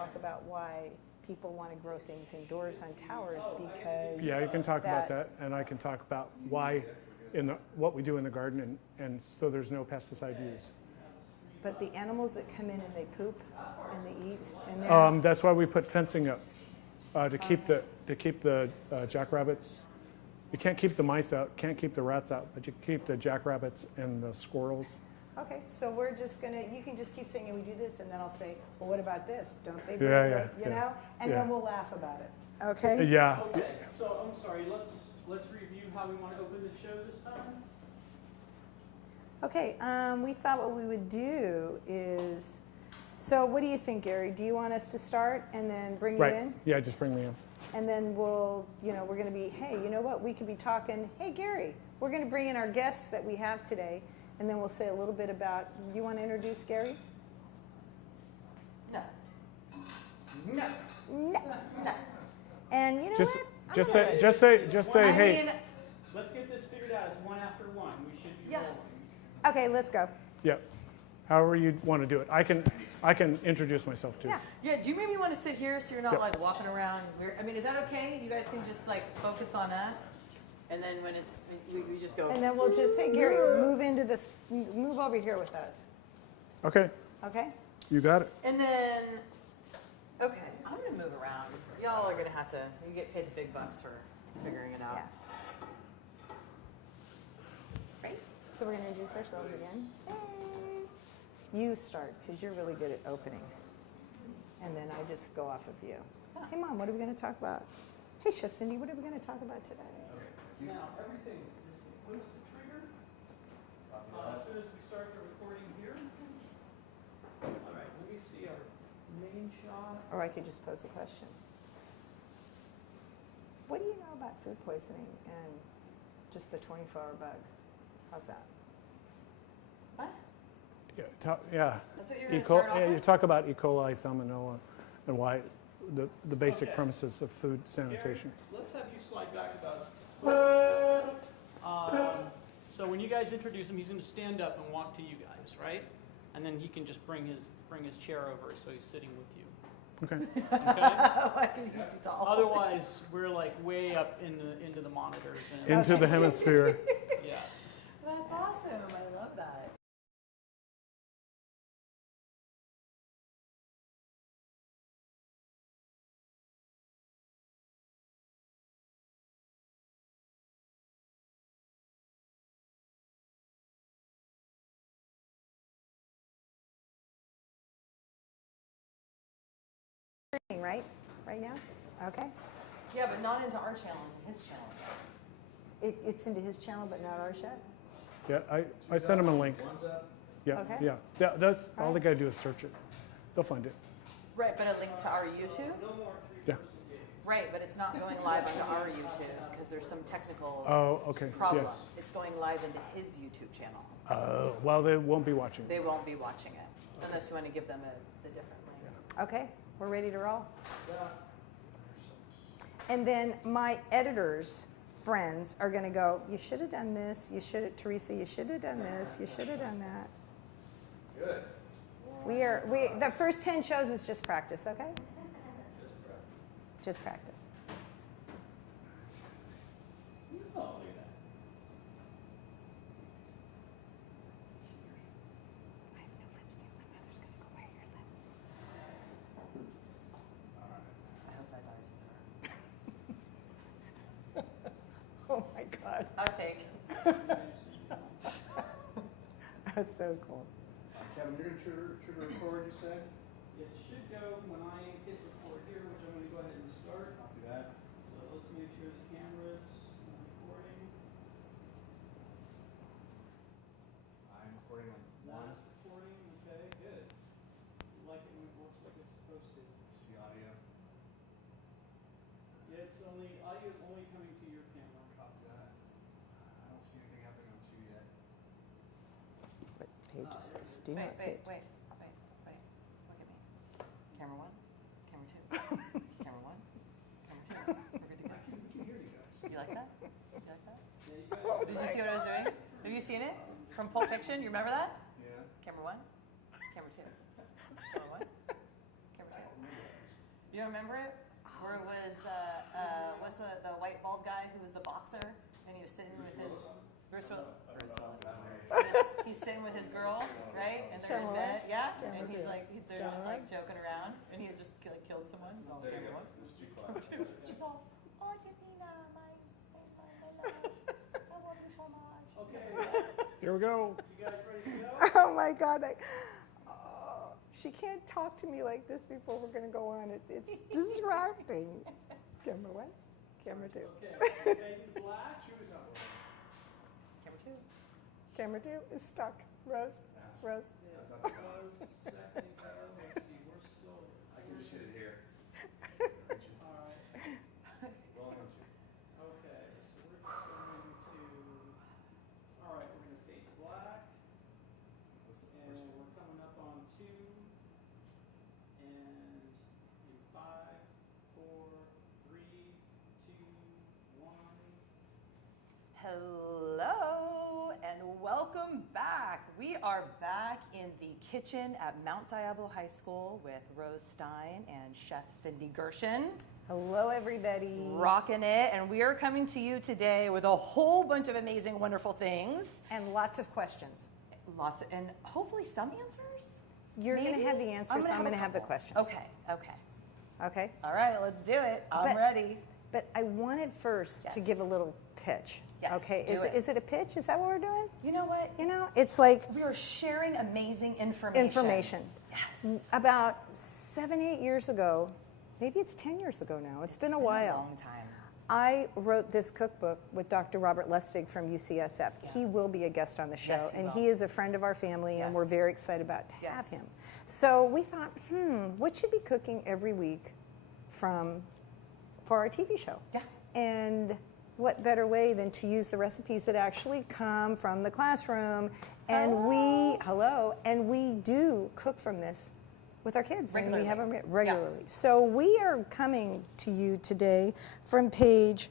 talk about why people want to grow things indoors on towers because Yeah, you can talk about that, and I can talk about why what we do in the garden, and so there's no pesticide use. But the animals that come in and they poop and they eat, and that's why we put fencing up to keep the jackrabbits. You can't keep the mice out, can't keep the rats out, but you can keep the jackrabbits and the squirrels. Okay, so we're just gonna. You can just keep saying, "We do this," and then I'll say, "Well, what about this? Don't they?" You know, and then we'll laugh about it. Okay. Yeah. Okay. So I'm sorry. Let's review how we want to open the show this time. Okay. We thought what we would do is. So, what do you think, Gary? Do you want us to start and then bring you in? Yeah, just bring me in. And then we'll, we're going to be, hey, you know what? We could be talking, hey, Gary, we're going to bring in our guests that we have today. And then we'll say a little bit about, you want to introduce Gary? No. No. And you know Just what? say, hey. Let's get this figured out. It's one after one. We should be rolling. Okay, let's go. Yeah. However you want to do it. I can introduce myself too. Yeah. Do you maybe want to sit here so you're not like walking around? I mean, is that okay? You guys can just like focus on us, and then when it's we just go. And then we'll just say, Gary, move over here with us. Okay. Okay. You got it. And then, okay, I'm gonna move around. Y'all are gonna have to. You get paid the big bucks for figuring it out. Yeah. Right. So we're gonna introduce ourselves again. Hey. You start, because you're really good at opening. And then I just go off of you. Oh. Hey, Mom, what are we going to talk about? Hey, Chef Cindy, what are we going to talk about today? Okay. Now, everything is supposed to trigger as soon as we start the recording here. All right, let me see our main shot. Or I could just pose the question. What do you know about food poisoning and just the 24-hour bug? How's that? What? Yeah. That's what you're going to start off with? You talk about E. coli, salmonella, and why the basic premises of food sanitation. Gary, let's have you slide back about. So when you guys introduce him, he's going to stand up and walk to you guys, right? And then he can just bring his chair over so he's sitting with you. Okay. Why? Because you're too tall. Otherwise, we're like way up into the monitors. And Into the hemisphere. Yeah. That's awesome. I love that. Right now? Okay. Yeah, but not into our channel, into his channel. It's into his channel, but not ours yet? Yeah, I sent him a link. Yeah, Okay. yeah. That's all they got to do is search it. They'll find it. Right, but a link to our YouTube? Yeah. Right, but it's not going live onto our YouTube because there's some technical Oh, problem. yes. It's going live into his YouTube channel. Well, they won't be watching. They won't be watching it unless you want to give them the different link. Okay, we're ready to roll. And then my editors' friends are going to go, you should have done this, Teresa, you should have done this, you should have done that. Good. The first 10 shows is just practice, okay? Just practice. Oh, look at that. I have no lipstick. My mother's going to go, where are your lips? I hope that dies with her. Oh my God. Outtake. That's so cool. Kevin, you're going to trigger record, you said? It should go when I hit record here, which I'm going to go ahead and start. Copy that. So let's make sure the camera's recording. I'm recording on one. That's recording. Okay, good. Like it when it works like it's supposed to. See audio. Yeah, audio is only coming to your camera. Copy that. I don't see anything happening on 2 yet. What page is this? Do you know what page? Wait. Look at me. Camera 1, camera 2, camera 1, camera 2. We're good to go. We can hear you guys. You like that? You like that? Yeah, you guys. Did you see what I was doing? Have you seen it from Pulp Fiction? You remember that? Yeah. Camera 1, camera 2, camera 1, camera 2. You don't remember it? Where it was, what's the white bald guy who was the boxer, and he was sitting with his Bruce Willis. He's sitting with his girl, right? And they're in bed, yeah. And he's like, they're just like joking around, and he had just killed someone. He's all camera one. She's all, oh, Yamina, my love, I love you so much. Okay, Here we go. you guys ready to go? Oh my God. She can't talk to me like this before we're going to go on. It's distracting. Camera one, camera two. Okay, fade to black. Camera two. Camera two is stuck. Rose, Rose. Yeah, close, second go. Let's see, we're still. I can just hit it here. All right. Rolling on two. Okay, so we're just going to. All right, we're going to fade to black, What's the and first one? we're coming up on 2. And in 5, 4, 3, 2, 1. Hello and welcome back. We are back in the kitchen at Mount Diablo High School with Rose Stein and Chef Cindy Gershon. Hello, everybody. Rocking it, and we are coming to you today with a whole bunch of amazing, wonderful things. And lots of questions. Lots of, and hopefully some answers. You're going to Maybe? have the answers. I'm going to have the couple. questions. Okay, okay. Okay. All right, let's do it. I'm But- ready. But I wanted first to Yes. give a little pitch. Yes, Okay. do it. Is it a pitch? Is that what we're doing? You know what? You know, it's like We are sharing amazing information. information. Yes. About 7, 8 years ago, maybe it's 10 years ago now. It's been a while. long time. I wrote this cookbook with Dr. Robert Lustig from UCSF. He will be a guest on the show, Yes, he and will. he is a friend of our family, and Yes. we're very excited about to have Yes. him. So we thought, what should be cooking every week for our TV show? Yeah. And what better way than to use the recipes that actually come from the classroom? And we do cook from this with our kids. And we have them regularly. So we are coming to you today from page,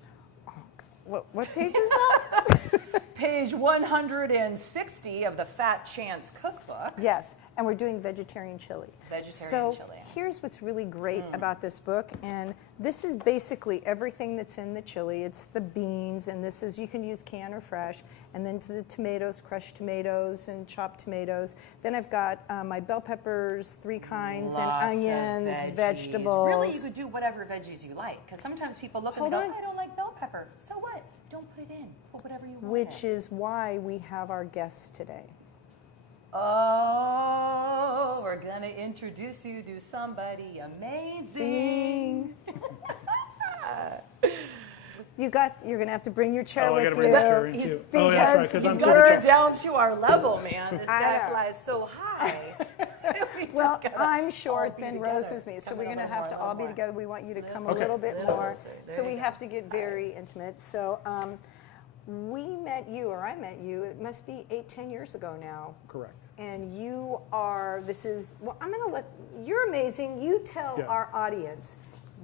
what page is that? Page 160 of the Fat Chance Cookbook. Yes, and we're doing vegetarian chili. Vegetarian so chili. Here's what's really great about this book, and this is basically everything that's in the chili. It's the beans, and this is, you can use canned or fresh, and then to the tomatoes, crushed tomatoes and chopped tomatoes. Then I've got my bell peppers, 3 kinds, Lots of and onions, veggies. vegetables. Really, you could do whatever veggies you like, because sometimes people look and Hold they go, on. I don't like bell pepper. So what? Don't put it in. Put whatever you want. Which is why we have our guests today. Oh, we're going to introduce you to somebody amazing. You're going to have to bring your chair Oh, I with got to you. bring the chair in too. Oh, that's right, because I'm Because so You're much. down to our level, man. This I guy know. flies so high. We just Well, gotta I'm all short, be then together. Rose is me. So Come we're a going to little have to more, all be more. together. We want you to come a Okay. little bit Little more. closer. So There we you go. have to get very intimate. So we met you, or I met you, it must be 8-10 years ago now. Correct. And you are, I'm going to you're amazing. You tell Yeah. our audience,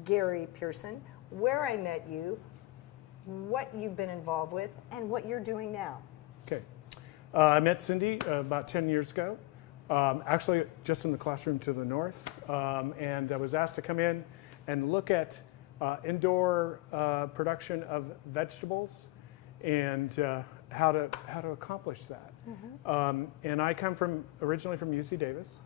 Garry Pearson, where I met you, what you've been involved with, and what you're doing now. Okay. I met Cindy about 10 years ago, actually just in the classroom to the north, and I was asked to come in and look at indoor production of vegetables and how to accomplish that. And I come originally from UC Davis.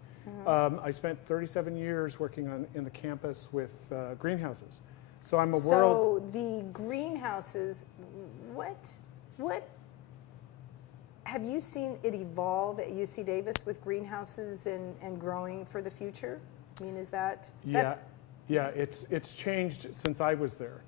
I spent 37 years working in the campus with greenhouses. So I'm a world. So the greenhouses, what have you seen it evolve at UC Davis with greenhouses and growing for the future? I mean, is that Yeah, it's changed since I was there.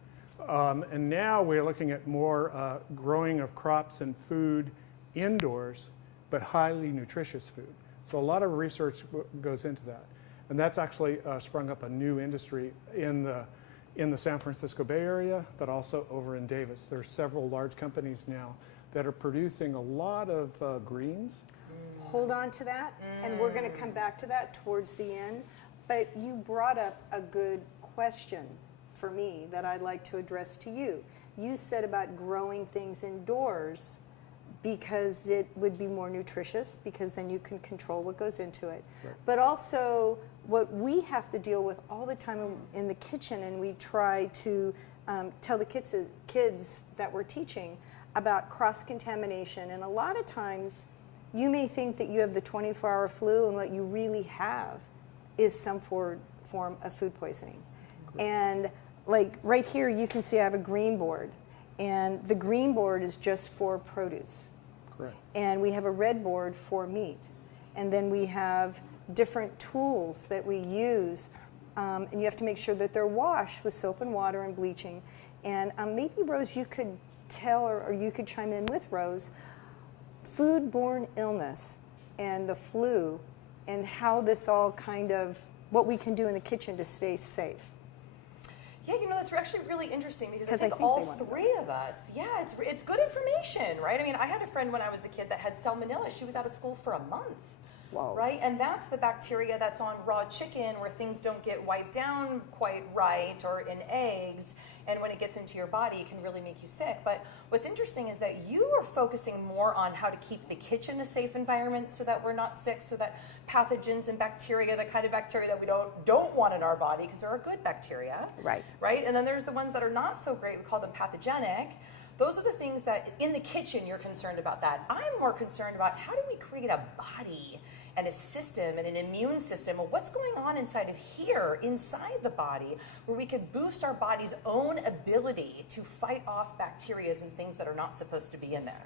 And now we're looking at more growing of crops and food indoors, but highly nutritious food. So a lot of research goes into that. And that's actually sprung up a new industry in the San Francisco Bay Area, but also over in Davis. There are several large companies now that are producing a lot of greens. Hold on to that, and we're going to come back to that towards the end. But you brought up a good question for me that I'd like to address to you. You said about growing things indoors, because it would be more nutritious, because then you can control what goes into it. Right. But also what we have to deal with all the time in the kitchen, and we try to tell the kids that we're teaching about cross-contamination. And a lot of times you may think that you have the 24-hour flu, and what you really have is some form of food poisoning. And like right here, you can see I have a green board, and the green board is just for produce. Correct. And we have a red board for meat. And then we have different tools that we use, and you have to make sure that they're washed with soap and water and bleaching. And maybe, Rose, you could tell, or you could chime in with Rose, foodborne illness and the flu, and how this all kind of, what we can do in the kitchen to stay safe. Yeah, you know, that's actually really interesting because I 'Cause I think think all they wanna know. three of us, yeah, it's good information, right? I mean, I had a friend when I was a kid that had salmonella. She was out of school for a month. Whoa. Right? And that's the bacteria that's on raw chicken where things don't get wiped down quite right, or in eggs. And when it gets into your body, it can really make you sick. But what's interesting is that you are focusing more on how to keep the kitchen a safe environment so that we're not sick, so that pathogens and bacteria, the kind of bacteria that we don't want in our body, because there are good bacteria. Right. Right? And then there's the ones that are not so great. We call them pathogenic. Those are the things that in the kitchen you're concerned about that. I'm more concerned about how do we create a body and a system and an immune system, of what's going on inside of here, inside the body, where we could boost our body's own ability to fight off bacteria and things that are not supposed to be in there.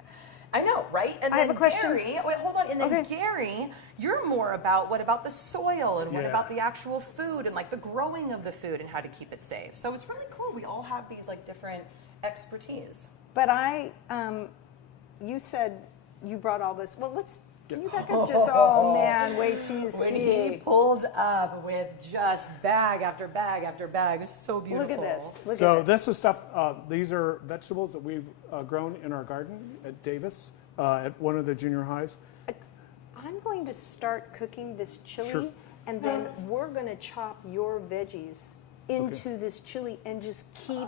I know, right? And I have a question. Gary, wait, hold on. And then Okay. Gary, you're more about what about the soil and what Yeah. about the actual food and like the growing of the food and how to keep it safe. So it's really cool. We all have these like different expertise. But you said you brought all this. Well, can you back up just, oh man, wait till you When see. he pulled up with just bag after bag after bag, it's so beautiful. Look at this. Look So at it. this is stuff, these are vegetables that we've grown in our garden at Davis, at one of the junior highs. I'm going to start cooking this chili, Sure. and then we're going to chop your veggies into this chili and just keep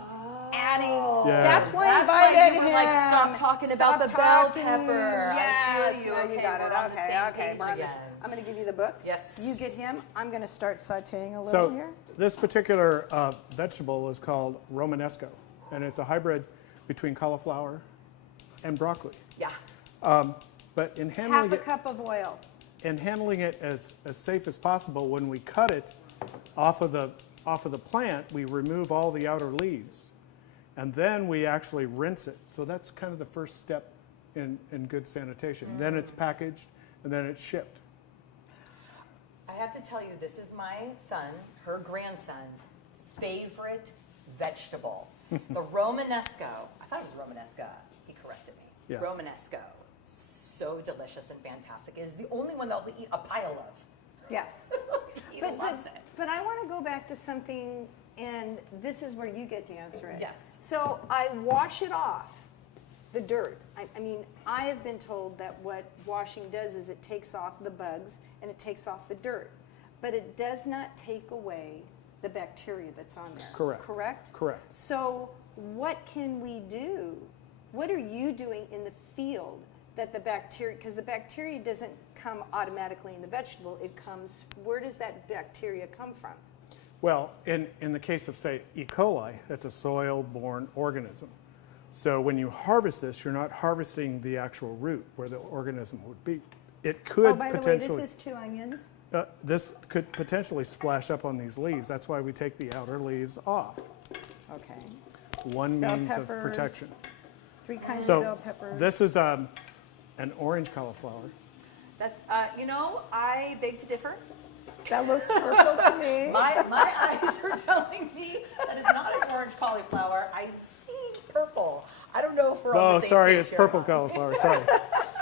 adding. Yeah. That's why I That's why invited you were him. like, stop talking about the Stop bell talking. pepper. I Yes, feel you. no, you Okay, got we're it. on the Okay, same okay. page We're on this. again. I'm going to give you the book. Yes. You get him. I'm going to start sautéing a little So here. this particular vegetable is called Romanesco, and it's a hybrid between cauliflower and broccoli. Yeah. But in Half handling a it, cup of oil. as safe as possible, when we cut it off of the plant, we remove all the outer leaves, and then we actually rinse it. So that's kind of the first step in good sanitation. Then it's packaged, and then it's shipped. I have to tell you, this is my son, her grandson's favorite vegetable. The Romanesco. I thought it was Romanesca. He corrected me. Yeah. Romanesco. So delicious and fantastic. It is the only one that he'll eat a pile of. Yes. He loves it. But I want to go back to something, and this is where you get to answer it. Yes. So I wash it off, the dirt. I mean, I have been told that what washing does is it takes off the bugs and it takes off the dirt. But it does not take away the bacteria that's on there. Correct. Correct? Correct. So what can we do? What are you doing in the field that the bacteria, because the bacteria doesn't come automatically in the vegetable, it comes, where does that bacteria come from? Well, in the case of, say, E. coli, that's a soil-borne organism. So when you harvest this, you're not harvesting the actual root where the organism would be. It could Oh, by the way, potentially, this is 2 onions. this could potentially splash up on these leaves. That's why we take the outer leaves off. Okay. One Bell means of peppers. protection. 3 kinds of So bell peppers. this is an orange cauliflower. That's, you know, I beg to differ. That looks purple to me. My eyes are telling me that is not an orange cauliflower. I see purple. I don't know if we're on Oh, the same sorry, page it's here. purple cauliflower. Sorry,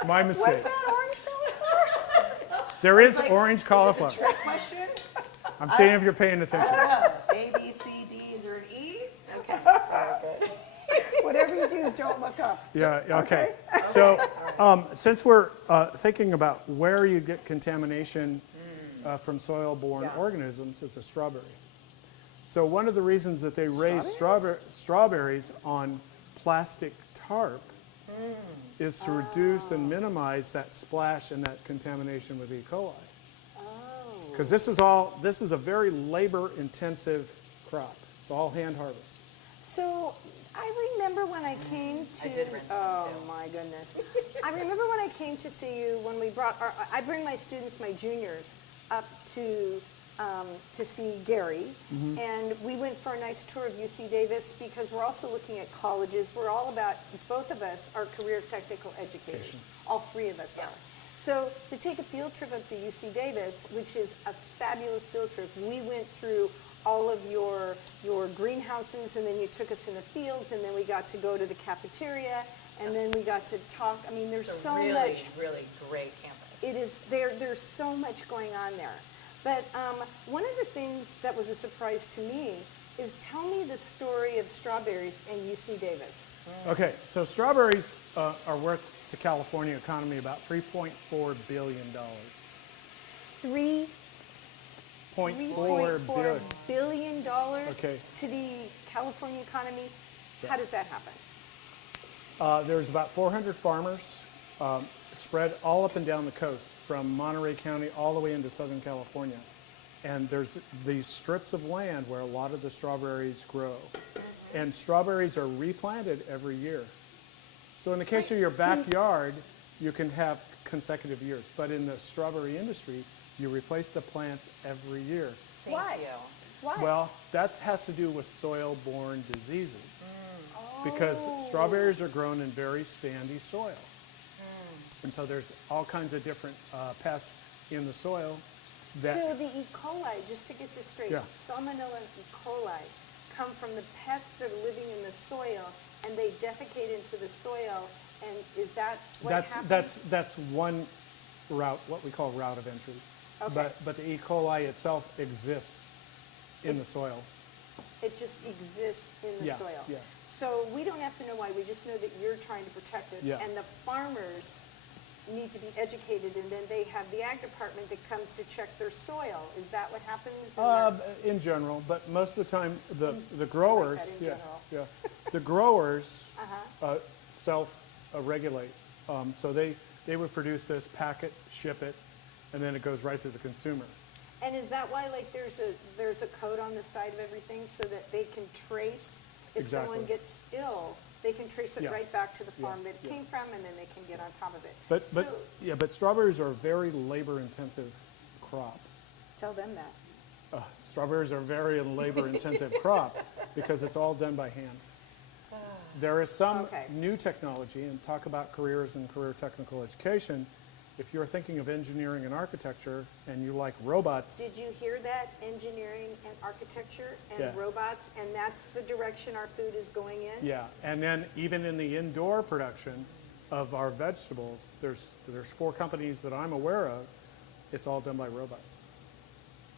my mistake. What's that, orange cauliflower? There is Like, orange cauliflower. Is this a trick question? I'm seeing if you're paying attention. A, B, C, D, is there an E? Okay, very good. Whatever you do, don't look up. Yeah, okay. So since we're thinking about where you get contamination from soil-borne Yeah. organisms, it's a strawberry. So one of the reasons that they raise Strawberries? strawberries on plastic tarp is to reduce and minimize that splash and that contamination with E. coli. Because this is a very labor-intensive crop. It's all hand harvest. So I remember when I came to. I did rinse them, Oh too. my goodness! I remember when I came to see you when we brought. I bring my students, my juniors, up to see Garry, and we went for a nice tour of UC Davis because we're also looking at colleges. We're all about, both of us are career technical educators. All three of us are. So to take a field trip up to UC Davis, which is a fabulous field trip, we went through all of your greenhouses, and then you took us in the fields, and then we got to go to the cafeteria, and then we got to talk. I mean, there's It's a so really, much. really great campus. It is there's so much going on there. But one of the things that was a surprise to me is tell me the story of strawberries in UC Davis. Okay, so strawberries are worth to California economy about $3.4 billion. $3.4 billion. Okay. To the California economy. How does that happen? There's about 400 farmers spread all up and down the coast from Monterey County all the way into Southern California. And there's these strips of land where a lot of the strawberries grow. And strawberries are replanted every year. So in the case of your backyard, you can have consecutive years. But in the strawberry industry, you replace the plants every year. Thank you. Why? Well, that has to do with soil-borne diseases. Because strawberries are grown in very sandy soil. And so there's all kinds of different pests in the soil that... So the E. coli, just to get this straight, Yeah. Salmonella and E. coli come from the pests that are living in the soil, and they defecate into the soil, and is that what happens? That's one route, what we call route of entry. Okay. But the E. coli itself exists in the soil. It just exists in the Yeah, soil. yeah. So we don't have to know why, we just know that you're trying to protect us. Yeah. And the farmers need to be educated, and then they have the ag department that comes to check their soil. Is that what happens? In general, but most of the time, the growers, that in general. the growers self-regulate. So they would produce this, pack it, ship it, and then it goes right to the consumer. And is that why, like, there's a code on the side of everything so that they can trace if someone Exactly. gets ill, they can trace it Yeah. right back to the farm that it yeah. came from, and then they can get on top of it. But So- but strawberries are a very labor-intensive crop. Tell them that. Strawberries are a very labor-intensive crop because it's all done by hand. There is some Okay. new technology, and talk about careers and career technical education. If you're thinking of engineering and architecture and you like robots, Did you hear that? Engineering and architecture and Yeah. robots, and that's the direction our food is going in? yeah, and then even in the indoor production of our vegetables, there's 4 companies that I'm aware of. It's all done by robots.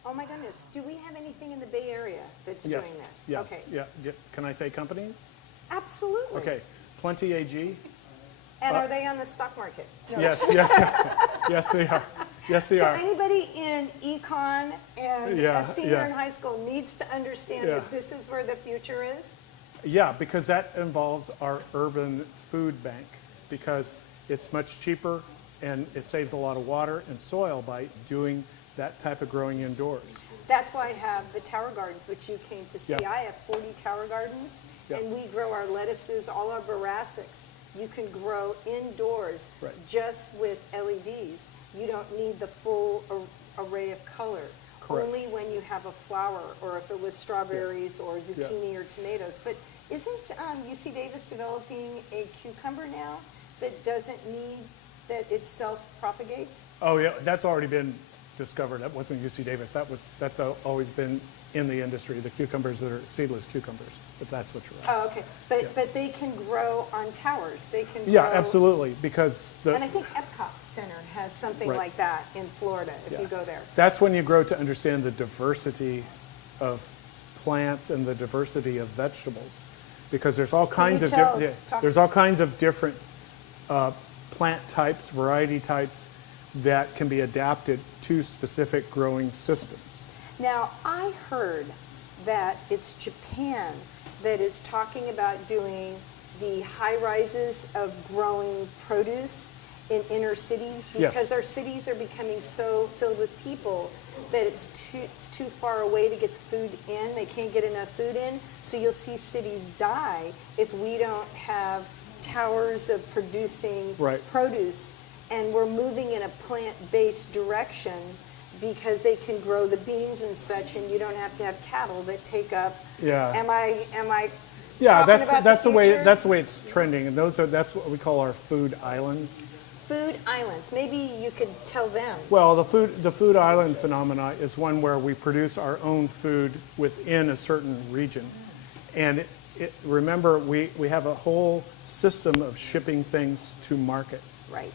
Oh my goodness. Do we have anything in the Bay Area that's Yes, doing this? yes, Okay. yeah. Can I say companies? Absolutely. Okay, Plenty AG. And are they on the stock market? No. Yes, yes, they are. Yes, they So are. anybody in econ and Yeah, a senior yeah. in high school needs to understand Yeah. that this is where the future is? Yeah, because that involves our urban food bank, because it's much cheaper and it saves a lot of water and soil by doing that type of growing indoors. That's why I have the tower gardens, which you came to see. Yeah. I have 40 tower gardens, Yeah. and we grow our lettuces, all our brassicas. You can grow indoors Right. just with LEDs. You don't need the full array of color. Correct. Only when you have a flower, or if it was strawberries or zucchini or tomatoes. But isn't UC Davis developing a cucumber now that doesn't need, that it self-propagates? Oh yeah, that's already been discovered. That wasn't UC Davis. That's always been in the industry. The cucumbers that are seedless cucumbers, if that's what you're asking. Oh, okay. But they can grow on towers. They can Yeah, grow. absolutely, because And I think Epcot Center has something Right. like that in Florida, if you go there. That's when you grow to understand the diversity of plants and the diversity of vegetables, because there's all kinds you of tell- different. talk- There's all kinds of different plant types, variety types that can be adapted to specific growing systems. Now, I heard that it's Japan that is talking about doing the high rises of growing produce in inner cities? Yes. Because our cities are becoming so filled with people that it's too far away to get the food in. They can't get enough food in. So you'll see cities die if we don't have towers of producing Right. produce. And we're moving in a plant-based direction because they can grow the beans and such, and you don't have to have cattle that take up. Yeah. Am I Yeah, talking about that's the way future? it's trending, and that's what we call our food islands. Food islands. Maybe you could tell them. Well, the food island phenomena is one where we produce our own food within a certain region, and remember we have a whole system of shipping things to market. Right.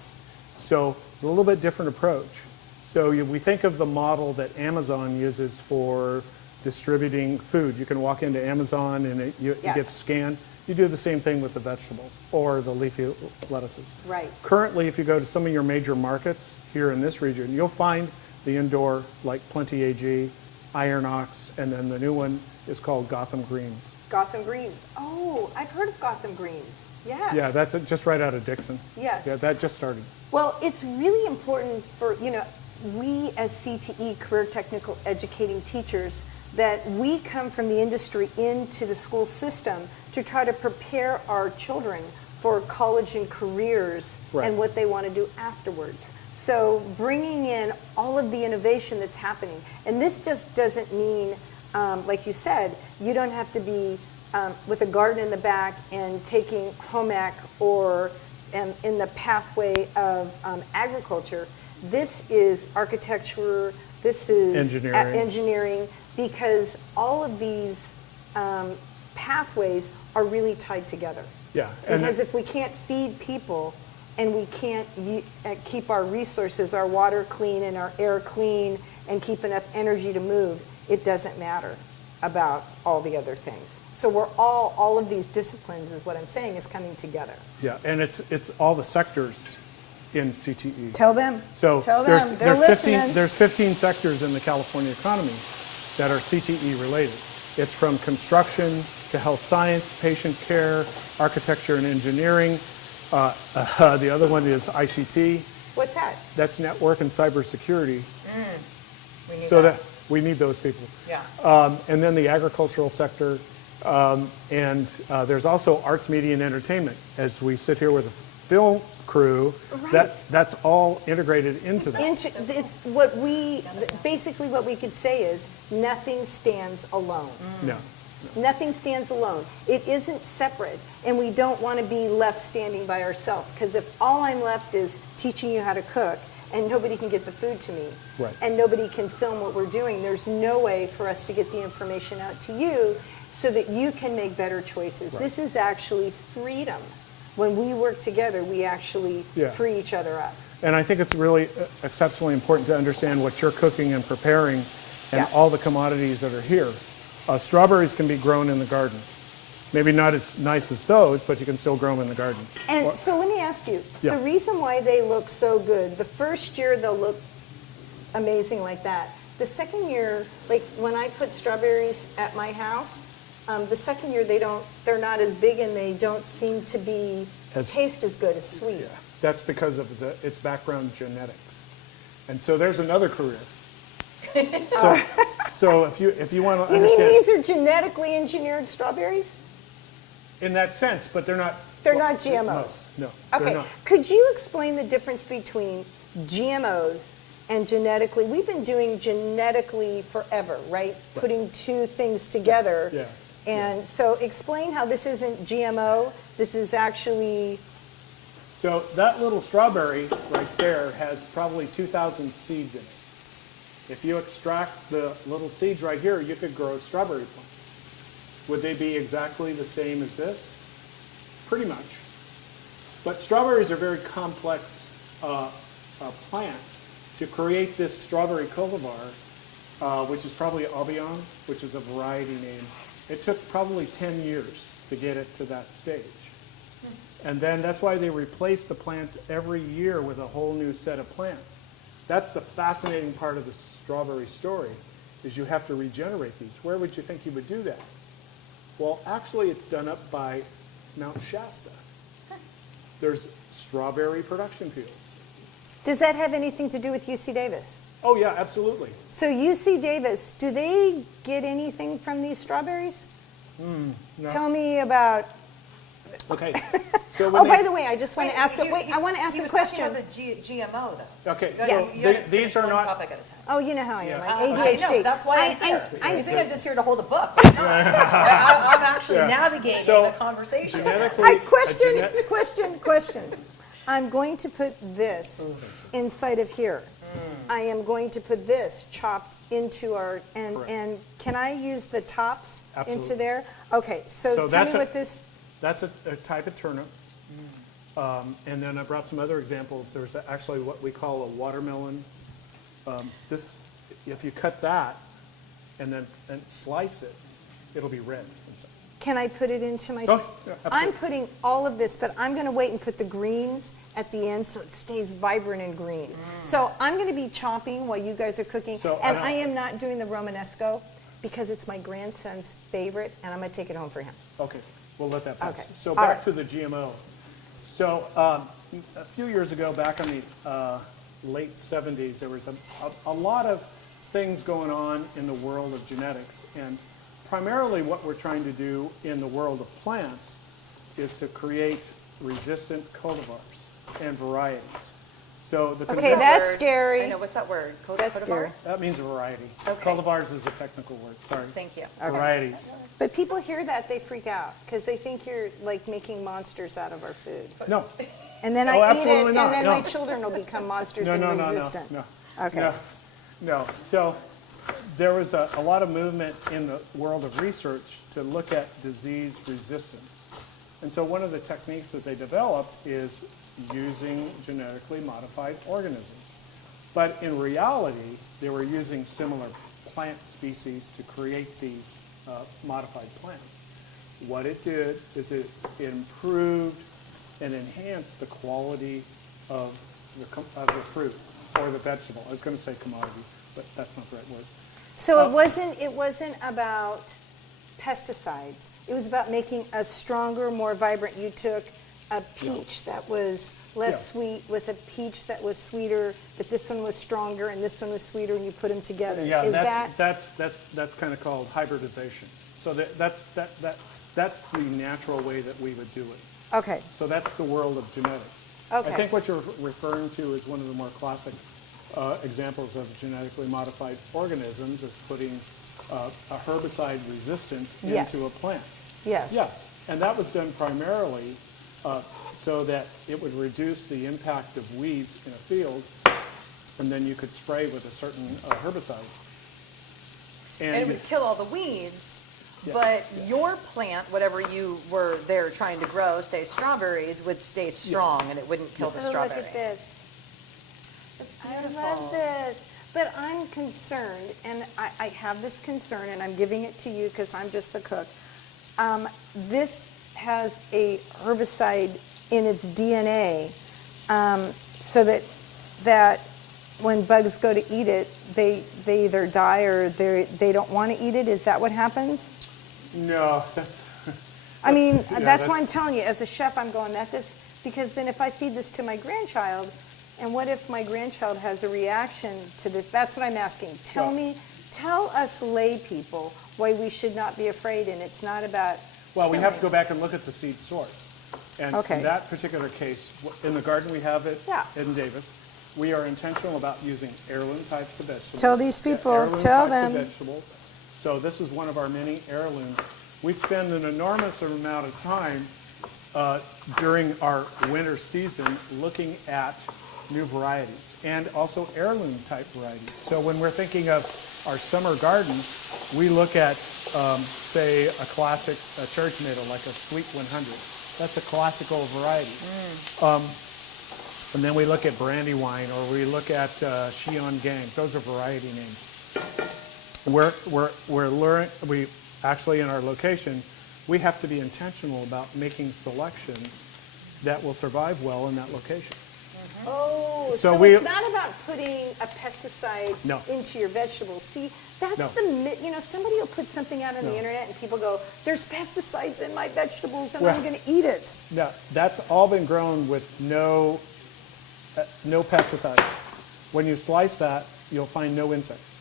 So it's a little bit different approach. So we think of the model that Amazon uses for distributing food. You can walk into Amazon and it Yes. gets scanned. You do the same thing with the vegetables or the leafy lettuces. Right. Currently, if you go to some of your major markets here in this region, you'll find the indoor like Plenty AG, Iron Ox, and then the new one is called Gotham Greens. Gotham Greens. Oh, I've heard of Gotham Greens. Yes. Yeah, that's just right out of Dixon. Yes. Yeah, that just started. Well, it's really important for, we as CTE, Career Technical Educating Teachers, that we come from the industry into the school system to try to prepare our children for college and careers Right. and what they want to do afterwards. So bringing in all of the innovation that's happening. And this just doesn't mean, like you said, you don't have to be with a garden in the back and taking home ec or in the pathway of agriculture. This is architecture, this is engineering, because all of these pathways are really tied together. Yeah. And Because if we can't feed people and we can't keep our resources, our water clean and our air clean and keep enough energy to move, it doesn't matter about all the other things. So we're all of these disciplines, is what I'm saying, is coming together. Yeah, and it's all the sectors in CTE. Tell them. So Tell them. They're listening. there's 15 sectors in the California economy that are CTE related. It's from construction to health science, patient care, architecture and engineering. The other one is ICT. What's that? That's network and cybersecurity. We need So that. we need those people. Yeah. And then the agricultural sector. And there's also arts, media, and entertainment. As we sit here with a film crew, Right. that's all integrated into that. It's basically what we could say is nothing stands alone. No. Nothing stands alone. It isn't separate, and we don't want to be left standing by ourselves, because if all I'm left is teaching you how to cook and nobody can get the food to me, Right. and nobody can film what we're doing, there's no way for us to get the information out to you so that you can make better choices. Right. This is actually freedom. When we work together, we actually Yeah. free each other up. And I think it's really exceptionally important to understand what you're cooking and preparing and Yes. all the commodities that are here. Strawberries can be grown in the garden. Maybe not as nice as those, but you can still grow them in the garden. And so let me ask you, Yeah. the reason why they look so good, the first year they'll look amazing like that. The second year, like when I put strawberries at my house, the second year they're not as big and they don't seem to be taste as good as sweet. Yeah, that's because of its background genetics. And so there's another career. So if you want to You mean understand these are genetically engineered strawberries? in that sense, but they're not. They're not GMOs. No, they're Okay, not. could you explain the difference between GMOs and genetically? We've been doing genetically forever, right? Putting two things together. Yeah. And so explain how this isn't GMO, this is actually, So that little strawberry right there has probably 2,000 seeds in it. If you extract the little seeds right here, you could grow strawberry plants. Would they be exactly the same as this? Pretty much. But strawberries are very complex plants. To create this strawberry cultivar, which is probably Avion, which is a variety name, it took probably 10 years to get it to that stage. And then that's why they replace the plants every year with a whole new set of plants. That's the fascinating part of the strawberry story, is you have to regenerate these. Where would you think you would do that? Well, actually it's done up by Mount Shasta. There's strawberry production fields. Does that have anything to do with UC Davis? Oh yeah, absolutely. So UC Davis, do they get anything from these strawberries? No. Tell me about. Okay. So Oh, by the way, I just want to ask. Wait, I want to ask he a was question. talking about the GMO, though. Okay. Yes. So You gotta these finish are one not. topic at a time. Oh, you know how I am. Yeah. I'm I ADHD. know, that's why I'm here. I You think I'm just here to hold a book? I'm actually Yeah. navigating So, the conversation. Genetically, Question. I'm going to put this inside of here. I am going to put this chopped into our, Correct. and can I use the tops into Absolutely. there? Okay, so tell that's me a- what this, That's a type of turnip. And then I brought some other examples. There's actually what we call a watermelon. This, if you cut that and then slice it, it'll be red inside. can I put it into my? Oh, yeah, I'm absolutely. putting all of this, but I'm going to wait and put the greens at the end so it stays vibrant and green. So I'm going to be chopping while you guys are cooking. So And I I don't- am not doing the Romanesco because it's my grandson's favorite and I'm going to take it home for him. Okay, we'll let that pass. Okay. So All back right. to the GMO. So a few years ago, back in the late 70s, there was a lot of things going on in the world of genetics. And primarily what we're trying to do in the world of plants is to create resistant cultivars and varieties. So the Okay, What's that that's word? scary. I know, what's that word? That's Cultivar? scary. that means a variety. Okay. Cultivars is a technical word, sorry. Thank you. Varieties. But people hear that, they freak out because they think you're like making monsters out of our food. No, And then Oh, I eat it, absolutely and not, then no. my children will become monsters and resistant. no. Okay. No. So there was a lot of movement in the world of research to look at disease resistance. And so one of the techniques that they developed is using genetically modified organisms. But in reality, they were using similar plant species to create these modified plants. What it did is it improved and enhanced the quality of the fruit or the vegetable. I was going to say commodity, but that's not the right word. So it wasn't about pesticides. It was about making a stronger, more vibrant. You took a peach that was less sweet with a peach that was sweeter, but this one was stronger and this one was sweeter, and you put them together. Yeah, Is that that's kind of called hybridization. So that's the natural way that we would do it. okay? So that's the world of genetics. Okay. I think what you're referring to is one of the more classic examples of genetically modified organisms is putting a herbicide resistance Yes. into a plant. Yes. Yes, and that was done primarily so that it would reduce the impact of weeds in a field, and then you could spray with a certain herbicide. And it would kill all the weeds, Yeah, but your plant, whatever you were there trying to grow, say strawberries, would stay strong and it wouldn't kill the Oh, strawberry. look at this. It's I beautiful. love this. But I'm concerned, and I have this concern, and I'm giving it to you because I'm just the cook. This has a herbicide in its DNA, so that when bugs go to eat it, they either die or they don't want to eat it. Is that what happens? No, that's. I mean, yeah, that's why I'm telling you, as a chef, I'm going, because then if I feed this to my grandchild, and what if my grandchild has a reaction to this? That's what I'm asking. Tell us lay people why we should not be afraid, and it's not about Well, we have to killing. go back and look at the seed source. And Okay. in that particular case, in the garden we have it Yeah. in Davis, we are intentional about using heirloom types of vegetables. Tell these people, Heirloom tell types of them. vegetables. So this is one of our many heirlooms. We spend an enormous amount of time during our winter season looking at new varieties and also heirloom type varieties. So when we're thinking of our summer gardens, we look at, say, a classic cherry tomato, like a Sweet 100. That's a classical variety. And then we look at Brandywine, or we look at Xi'an Gang. Those are variety names. We actually, in our location, we have to be intentional about making selections that will survive well in that location. Oh, So so we- it's not about putting a pesticide No. into your vegetables. See, that's No. somebody will put something out on the No. internet and people go, there's pesticides in my vegetables and Well- I'm gonna eat it. No, that's all been grown with no pesticides. When you slice that, you'll find no insects.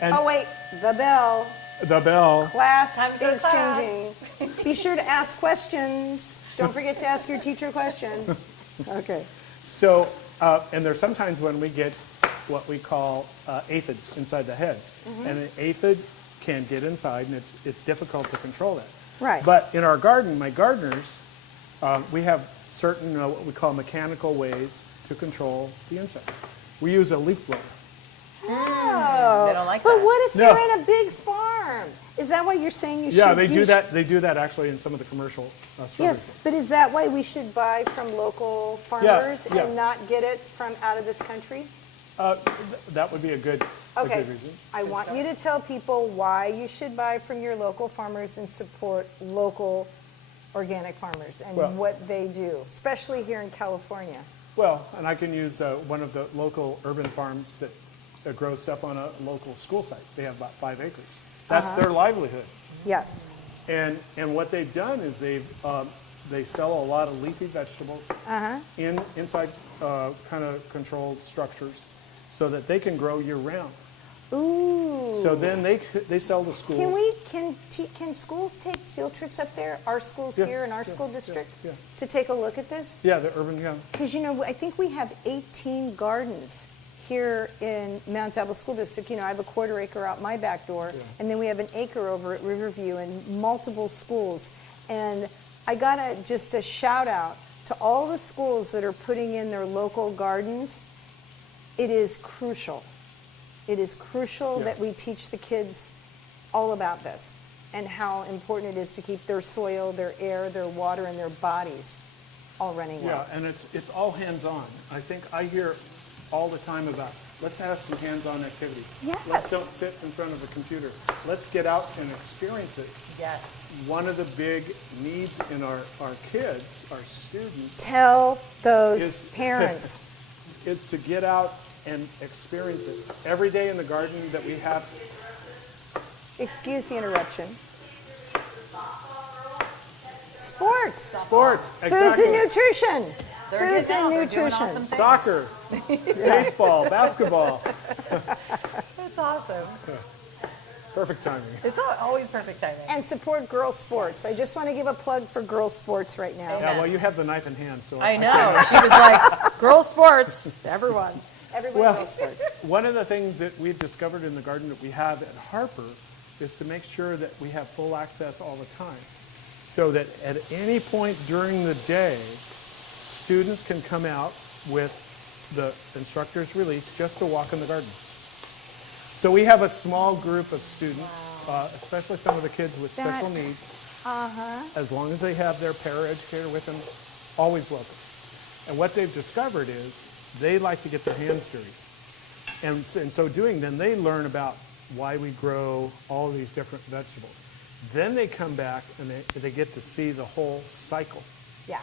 And Oh wait, the bell. the bell, Class Time to go to is class. changing. Be sure to ask questions. Don't forget to ask your teacher questions. Okay. so, and there's sometimes when we get what we call aphids inside the heads. And an aphid can get inside and it's difficult to control that. Right. But in our garden, my gardeners, we have certain what we call mechanical ways to control the insects. We use a leaf blower. Oh. They don't like But that. what if No. you're in a big farm? Is that what you're saying you should? Yeah, they you do sh- that. They do that actually in some of the commercial strawberry Yes, fields. but is that why we should buy from local farmers yeah. and not get it from out of this country? That would be a good Okay. reason. I want you to tell people why you should buy from your local farmers and support local organic farmers and Well- what they do, especially here in California. Well, and I can use one of the local urban farms that grows stuff on a local school site. They have about 5 acres. That's their livelihood. Yes. And what they've done is they sell a lot of leafy vegetables inside kind of controlled structures so that they can grow year round. Ooh. So then they sell to schools. Can schools take field trips up there? Our schools Yeah, here in our yeah, school yeah, district yeah. to take a look at this? Yeah, the urban, yeah. Because I think we have 18 gardens here in Mount Diablo School District. I have a 1/4 acre out my back door, and then we have an acre over at Riverview and multiple schools. And I got just a shout out to all the schools that are putting in their local gardens. It is crucial. It is crucial Yeah. that we teach the kids all about this and how important it is to keep their soil, their air, their water, and their bodies all running well. Yeah, and it's all hands-on. I think I hear all the time about, let's have some hands-on activities. Yes. Let's don't sit in front of a computer. Let's get out and experience it. Yes. One of the big needs in our kids, our students, Tell those Is- parents. is to get out and experience it. Every day in the garden that we have, Excuse the interruption. Sports. sports, Foods exactly. and nutrition. They're Foods getting and out, they're doing nutrition. awesome things. Soccer, baseball, basketball. It's awesome. Perfect timing. It's always perfect timing. And support girls' sports. I just want to give a plug for girls' sports right now. Yeah, well, you have the knife in hand, so. I can't- know. She was like, girls' sports. Everyone. Everyone Well, knows sports. one of the things that we've discovered in the garden that we have at Harper is to make sure that we have full access all the time. So that at any point during the day, students can come out with the instructor's release just to walk in the garden. So we have a small group of students, especially some of the kids with special That- needs. As long as they have their paraeducator with them, always welcome. And what they've discovered is they like to get their hands dirty. And in so doing, then they learn about why we grow all these different vegetables. Then they come back and they get to see the whole cycle. Yeah.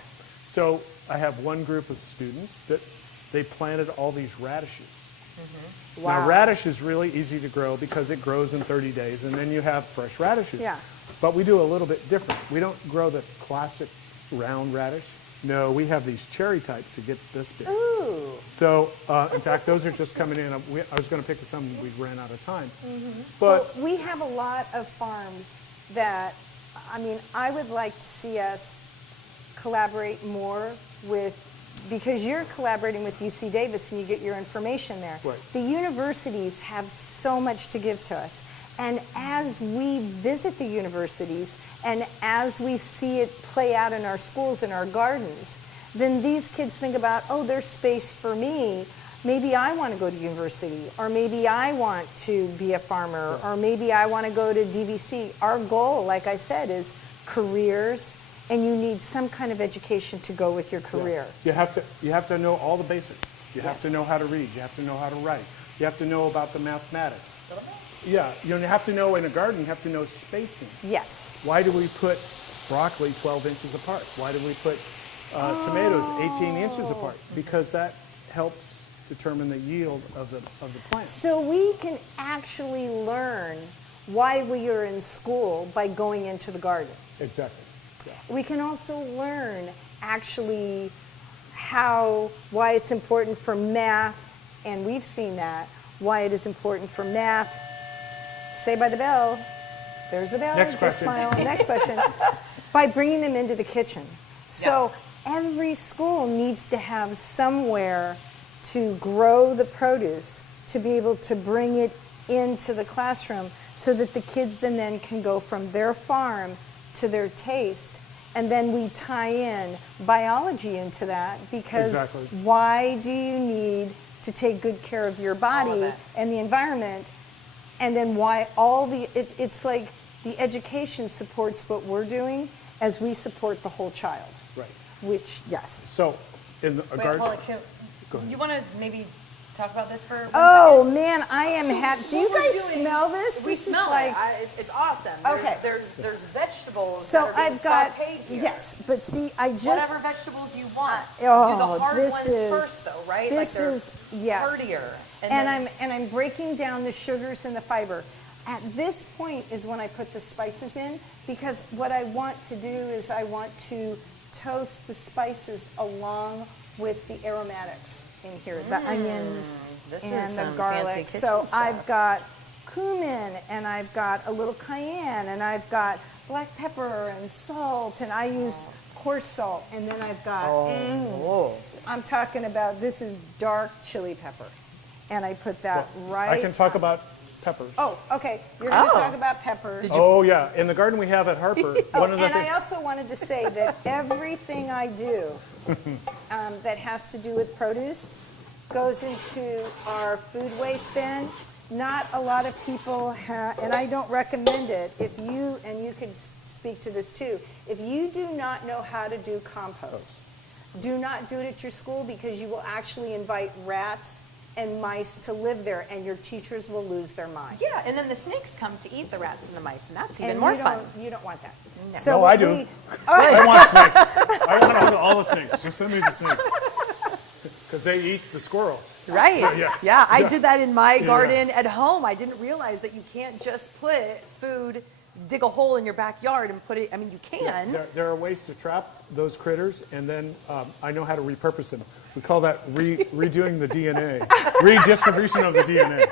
So I have one group of students that they planted all these radishes. Wow. Now radish is really easy to grow because it grows in 30 days and then you have fresh radishes. Yeah. But we do a little bit different. We don't grow the classic round radish. No, we have these cherry types that get this big. Ooh. So, in fact, those are just coming in. I was going to pick some, we ran out of time. But Well, we have a lot of farms that, I would like to see us collaborate more with, because you're collaborating with UC Davis and you get your information there. Right. The universities have so much to give to us. And as we visit the universities and as we see it play out in our schools and our gardens, then these kids think about, oh, there's space for me. Maybe I want to go to university, or maybe I want to be a farmer, or maybe I want to go to DVC. Our goal, like I said, is careers, and you need some kind of education to go with your career. you have to know all the basics. You have to Yes. know how to read. You have to know how to write. You have to know about the mathematics. Yeah, you have to know in a garden, you have to know spacing. Yes. Why do we put broccoli 12 inches apart? Why do we put tomatoes 18 inches apart, because that helps determine the yield of the plant. So we can actually learn why we are in school by going into the garden. Exactly. We can also learn actually why it's important for math, and we've seen that, why it is important for math. Saved by the bell. There's the bell. Next Just question. smile. Next question. By bringing them into the kitchen. So every school needs to have somewhere to grow the produce, to be able to bring it into the classroom so that the kids then can go from their farm to their taste. And then we tie in biology into that, because Exactly. why do you need to take good care of your body and the environment? And then why it's like the education supports what we're doing as we support the whole child. Right. Which, yes. So in the Wait, garden, hold on, Go ahead. you want to maybe talk about this for 1 Oh second? man, I am happy. Do you What we're guys doing- smell this? We This smell is like, it's awesome. Okay. There's vegetables so that are being I've got, sauteed here. yes, but see, I just, Whatever vegetables you want. Do oh, the hard this ones is, first, though, right? this they're is, yes. heartier. And I'm breaking down the sugars and the fiber. At this point is when I put the spices in, because what I want to do is I want to toast the spices along with the aromatics in here, the onions This is and the some garlic. fancy kitchen So stuff. I've got cumin, and I've got a little cayenne, and I've got black pepper and salt, and I use coarse salt, and then I've got, I'm talking about, this is dark chili pepper. And I put that right. I can talk about peppers. Oh, okay. You're going to talk about peppers. Oh yeah, in the garden we have at Harper. One of the And I things. also wanted to say that everything I do that has to do with produce goes into our food waste bin. Not a lot of people have, and I don't recommend it. If you, and you could speak to this too, if you do not know how to do compost, do not do it at your school, because you will actually invite rats and mice to live there, and your teachers will lose their mind. Yeah, and then the snakes come to eat the rats and the mice, and that's even And more you fun. You don't want that. No. So No, what I do. we- I want snakes. I want all the snakes. Just send me the snakes. Because they eat the squirrels. Right. Yeah. I did that in my Yeah. garden at home. I didn't realize that you can't just put food, dig a hole in your backyard and put it, I mean, you can. There are ways to trap those critters, and then I know how to repurpose them. We call that redoing the DNA, redistribution of the DNA.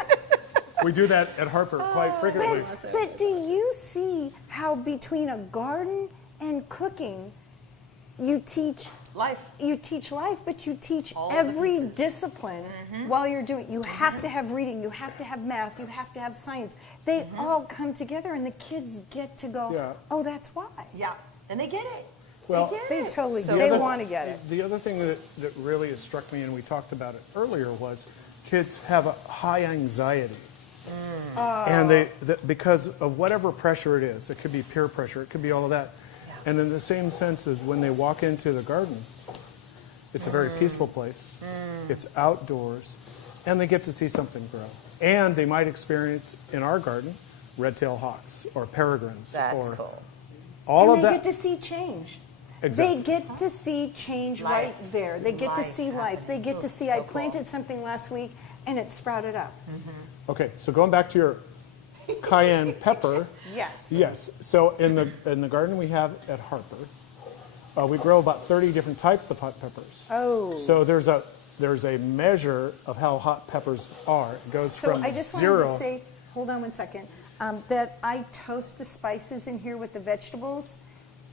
We do that at Harper quite frequently. But do you see how between a garden and cooking, you teach Life. life, but you teach All the every pieces. discipline while you're doing. You have to have reading, you have to have math, you have to have science. They all come together, and the kids get to go, Yeah. oh, that's why. Yeah, and they get it. Well, They totally the they other- want to get it. The other thing that really has struck me, and we talked about it earlier, was kids have a high anxiety. And because of whatever pressure it is, it could be peer pressure, it could be all of that. And in the same sense as when they walk into the garden, it's a very peaceful place, it's outdoors, and they get to see something grow. And they might experience, in our garden, red-tailed hawks or peregrines. That's or cool. All And of they that. get to see change. Exactly. They get to see change right Life. there. They get to Life see life. They get to see, So I cool. planted something last week and it sprouted up. Okay, so going back to your cayenne pepper. Yes. Yes. So in the garden we have at Harper, we grow about 30 different types of hot peppers. Oh. So there's a measure of how hot peppers are. It goes So from I just zero. wanted to say, hold on one second, that I toast the spices in here with the vegetables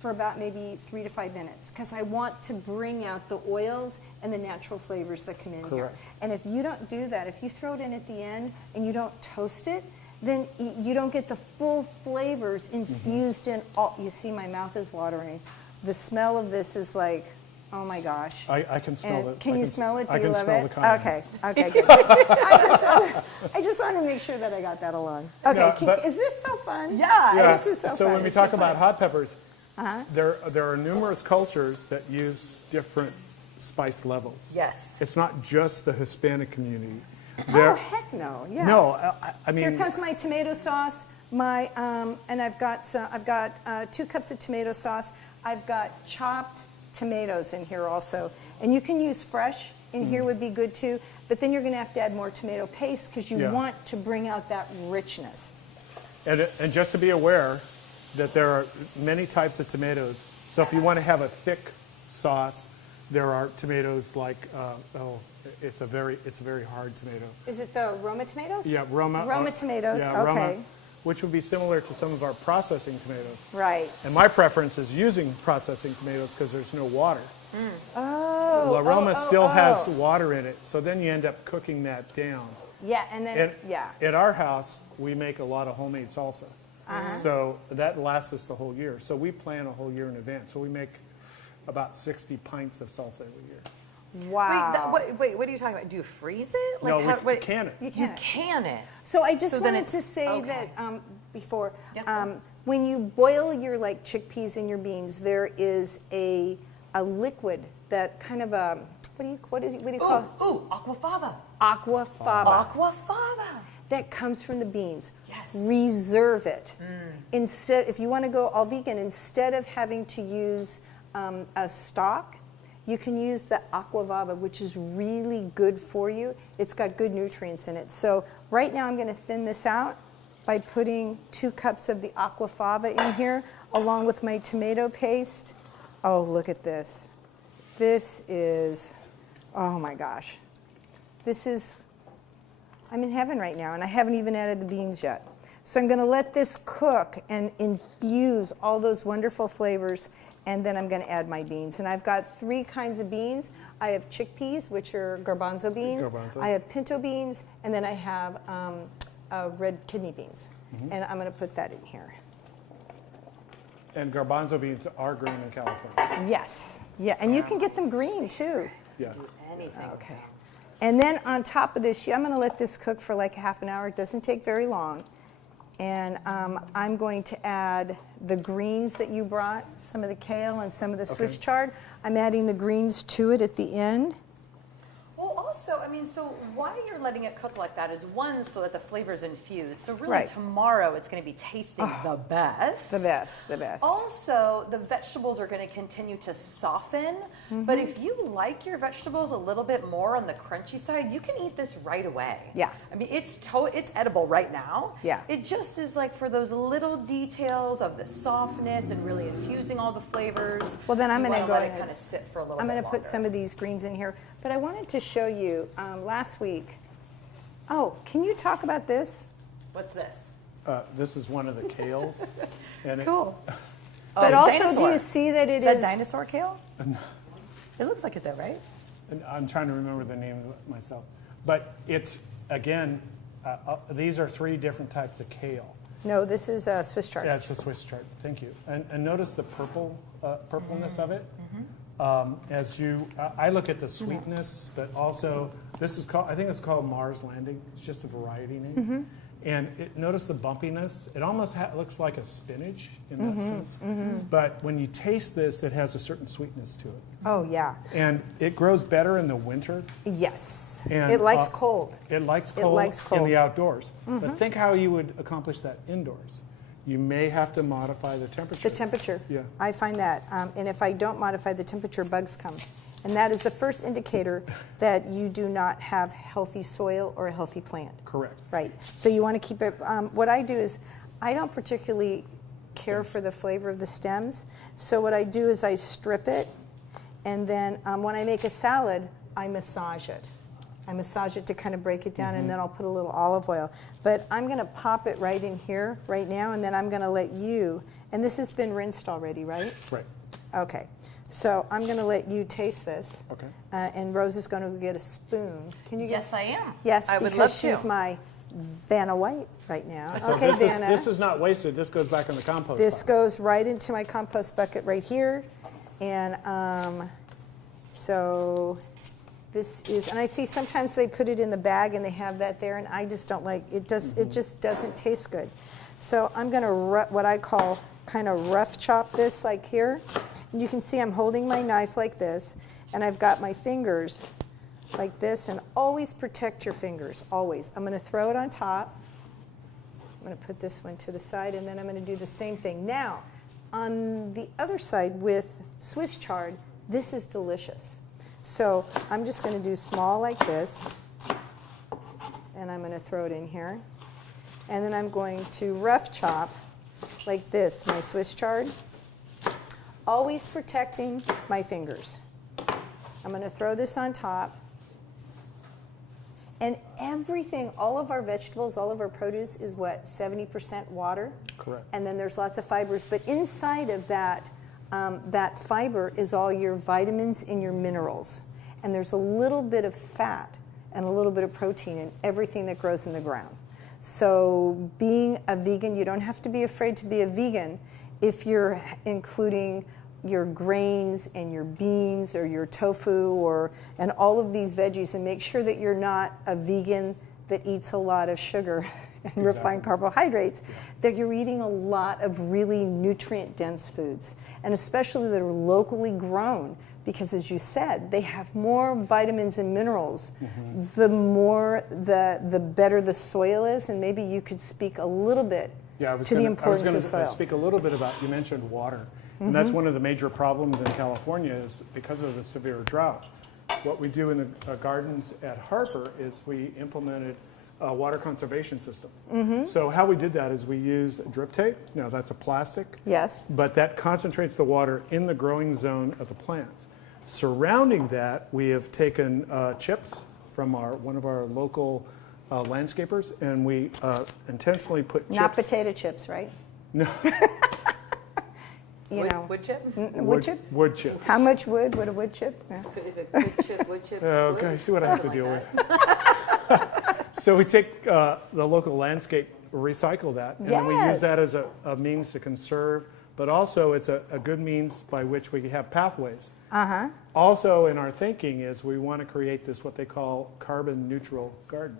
for about maybe 3 to 5 minutes, because I want to bring out the oils and the natural flavors that come in here. Correct. And if you don't do that, if you throw it in at the end and you don't toast it, then you don't get the full flavors infused in all. You see, my mouth is watering. The smell of this is like, oh my gosh. I can smell And it. can you smell it? Do I you can love smell it? the cayenne. Okay, good. I just want to make sure that I got that along. Okay, No, but- is this so fun? Yeah. Yeah. This is so So fun. when we It's talk so about fun. hot peppers, Uh-huh. there are numerous cultures that use different spice levels. Yes. It's not just the Hispanic community. Oh, There- heck no, yeah. No, I Here mean, comes my tomato sauce, and I've got 2 cups of tomato sauce. I've got chopped tomatoes in here also. And you can use fresh in here would be good too, but then you're gonna have to add more tomato paste because you Yeah. want to bring out that richness. And just to be aware that there are many types of tomatoes. So if you want to have a thick sauce, there are tomatoes like, it's a very hard tomato. Is it the Roma tomatoes? Yeah, Roma. Roma tomatoes, yeah, Roma, okay. which would be similar to some of our processing tomatoes. Right. And my preference is using processing tomatoes because there's no water. Oh. La Roma oh, still oh, has oh. water in it, so then you end up cooking that down. Yeah, and then, And yeah. at our house, we make a lot of homemade salsa. So that lasts us the whole year. So we plan a whole year in advance. So we make about 60 pints of salsa every year. Wow. Wait, what are you talking about? Do you freeze it? No, how- we can it. You You can. can it. So I just So then wanted to it's- say okay. that before, Yeah. when you boil your like chickpeas and your beans, there is a liquid that kind of what do you call it? Ooh, aquafaba. Aquafaba. Aquafaba. That comes from the beans. Yes. Reserve it. Instead, if you want to go all vegan, instead of having to use a stock, you can use the aquafaba, which is really good for you. It's got good nutrients in it. So right now I'm going to thin this out by putting 2 cups of the aquafaba in here, along with my tomato paste. Oh, look at this. This is, oh my gosh. This is, I'm in heaven right now, and I haven't even added the beans yet. So I'm going to let this cook and infuse all those wonderful flavors, and then I'm going to add my beans. And I've got 3 kinds of beans. I have chickpeas, which are garbanzo beans. Garbanzos. I have pinto beans, and then I have red kidney beans. And I'm going to put that in here. And garbanzo beans are green in California. Yes. Yeah, and you can get them green too. Yeah. Anything. Okay. And then on top of this, I'm going to let this cook for like half an hour. It doesn't take very long. And I'm going to add the greens that you brought, some of the kale and some of the Swiss chard. I'm adding the greens to it at the end. Well, also, I mean, so why you're letting it cook like that is one, so that the flavor's infused. So really, Right. tomorrow it's going to be tasting the best. The best, the best. Also, the vegetables are going to continue to soften. But if you like your vegetables a little bit more on the crunchy side, you can eat this right away. Yeah. I mean, it's edible right now. Yeah. It just is like for those little details of the softness and really infusing all the flavors. Well, then I'm you going to wanna go let ahead. it kind of sit for a little I'm bit going to put longer. some of these greens in here. But I wanted to show you last week. Oh, can you talk about this? What's this? This is one of the kales. And it- Cool. But Oh, also, dinosaur. do you see that it Is that is dinosaur kale? It looks like it though, right? and I'm trying to remember the name of it myself. But it's, again, these are 3 different types of kale. No, this is Swiss chard. Yeah, it's a Swiss chard. Thank you. And notice the purpleness of it. As you, I look at the sweetness, but also this is called, I think it's called Mars Landing. It's just a variety name. And notice the bumpiness. It almost looks like a spinach in that sense. But when you taste this, it has a certain sweetness to it. Oh, yeah. And it grows better in the winter. Yes. And, It likes cold. It likes It cold, likes cold. in the outdoors. But think how you would accomplish that indoors. You may have to modify the temperature. The temperature. Yeah. I find that. And if I don't modify the temperature, bugs come. And that is the first indicator that you do not have healthy soil or a healthy plant. Correct. Right. So you want to keep it. What I do is I don't particularly care for the flavor of the stems. So what I do is I strip it. And then when I make a salad, I massage it. I massage it to kind of break it down, and then I'll put a little olive oil. But I'm going to pop it right in here right now, and then I'm going to let you, and this has been rinsed already, right? Right. Okay. So I'm going to let you taste this. Okay. And Rose is going to get a spoon. Can you Yes, I am. Yes, I would because love she's to. my Vanna White right now. So Okay, this Vanna. this is not wasted. This goes back in the compost This pile. goes right into my compost bucket right here. And so this is, and I see sometimes they put it in the bag and they have that there, and I just don't like, it just doesn't taste good. So I'm gonna, what I call kind of rough chop this like here. And you can see I'm holding my knife like this, and I've got my fingers like this, and always protect your fingers, always. I'm gonna throw it on top. I'm gonna put this one to the side, and then I'm gonna do the same thing. Now, on the other side with Swiss chard, This is delicious. So I'm just going to do small like this, and I'm going to throw it in here. And then I'm going to rough chop like this, my Swiss chard, always protecting my fingers. I'm going to throw this on top. And everything, all of our vegetables, all of our produce is what, 70% water? Correct. And then there's lots of fibers. But inside of that, that fiber is all your vitamins and your minerals. And there's a little bit of fat and a little bit of protein in everything that grows in the ground. So being a vegan, you don't have to be afraid to be a vegan if you're including your grains and your beans or your tofu and all of these veggies, and make sure that you're not a vegan that eats a lot of sugar and refined carbohydrates, that you're eating a lot of really nutrient-dense foods, and especially that are locally grown, because as you said, they have more vitamins and minerals. The better the soil is, and maybe you could speak a little bit to the importance of soil. I was going to speak a little bit about, you mentioned water. And that's one of the major problems in California is because of the severe drought. What we do in the gardens at Harper is we implemented a water conservation system. So how we did that is we use drip tape. Now that's a plastic. Yes. But that concentrates the water in the growing zone of the plants. Surrounding that, we have taken chips from one of our local landscapers, and we intentionally put chips. Not potato chips, right? No. Wood chip? Wood chip? Wood chips. How much wood would a wood chip? Yeah. Wood chip. Okay, see what I have to deal with. So we take the local landscape, recycle that, and then we use that as a means to conserve, but also it's a good means by which we have pathways. Also in our thinking is we want to create this, what they call carbon neutral garden.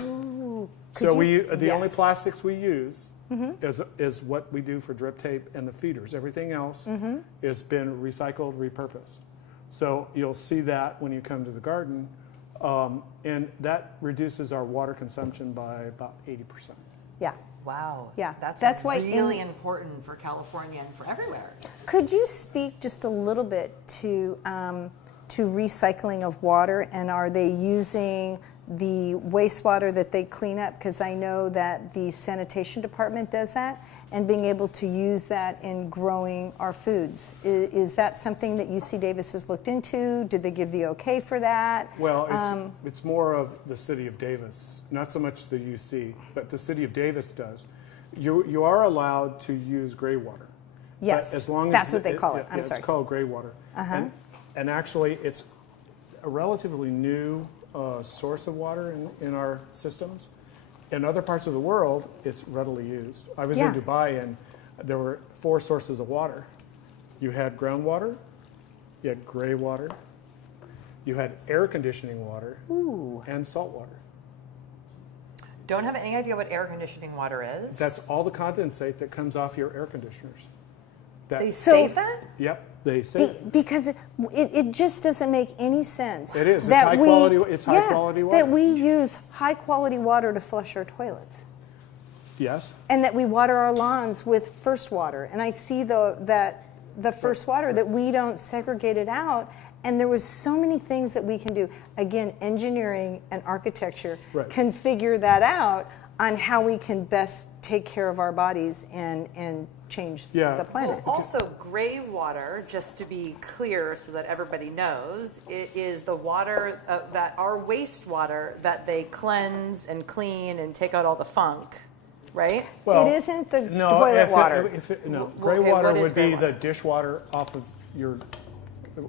Oh. So the only plastics we use is what we do for drip tape and the feeders. Everything else has been recycled, repurposed. So you'll see that when you come to the garden, and that reduces our water consumption by about 80%. Yeah. Wow. Yeah. That's why really important for California and for everywhere. Could you speak just a little bit to recycling of water, and are they using the wastewater that they clean up? Because I know that the sanitation department does that, and being able to use that in growing our foods. Is that something that UC Davis has looked into? Did they give the okay for that? Well, it's more of the city of Davis, not so much the UC, but the city of Davis does. You are allowed to use gray water. Yes, as long as that's what they call it. I'm sorry. It's called gray water. And actually, it's a relatively new source of water in our systems. In other parts of the world, it's readily used. I was in Dubai, and there were 4 sources of water. You had groundwater, you had gray water, you had air conditioning water, and salt water. Don't have any idea what air conditioning water is. That's all the condensate that comes off your air conditioners. They save that? Yep, they save it. Because it just doesn't make any sense. It is. It's high quality water. That we use high quality water to flush our toilets. Yes. And that we water our lawns with first water. And I see that the first water, that we don't segregate it out. And there was so many things that we can do. Again, engineering and architecture can figure that out on how we can best take care of our bodies and change the planet. Well, also, gray water, just to be clear so that everybody knows, it is the water that our wastewater that they cleanse and clean and take out all the funk, right? Well, it isn't the toilet water. Gray water would be the dishwater off of your,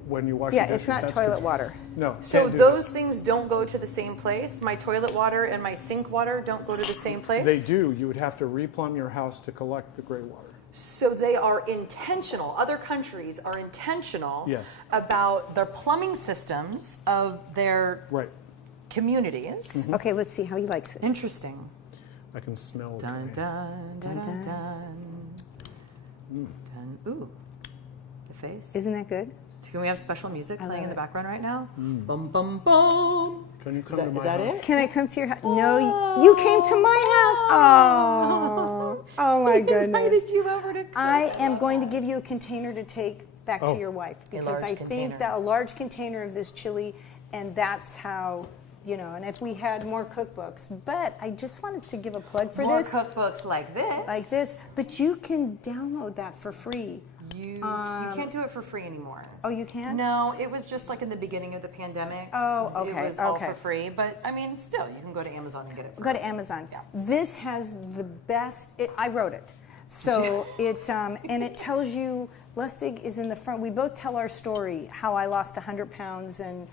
when you wash your dishes. It's not toilet water. No. So those things don't go to the same place? My toilet water and my sink water don't go to the same place? They do. You would have to replumb your house to collect the gray water. So they are intentional. Other countries are intentional about their plumbing systems of their communities. Okay, let's see how he likes this. Interesting. I can smell it. Dun, dun, dun, dun, dun. Ooh, the face. Isn't that good? Can we have special music playing in the background right now? Bum, bum, bum. Can you come to my Is that house? it? Can I come to your house? No, you came to my house. Oh my goodness. I invited you over to I am going to give you a container to take back Oh. to your wife, A because large I container. think that a large container of this chili, and that's how, you know, and if we had more cookbooks. But I just wanted to give a plug for More this. cookbooks like this. Like this, but you can download that for free. You can't do it for free anymore. Oh, you can? No, it was just like in the beginning of the pandemic. Oh, okay, It was all okay. for free, but I mean, still, you can go to Amazon and get it. For Go to Amazon. This has the best. I wrote it, so it and it tells you. Lustig is in the front. We both tell our story, how I lost 100 pounds and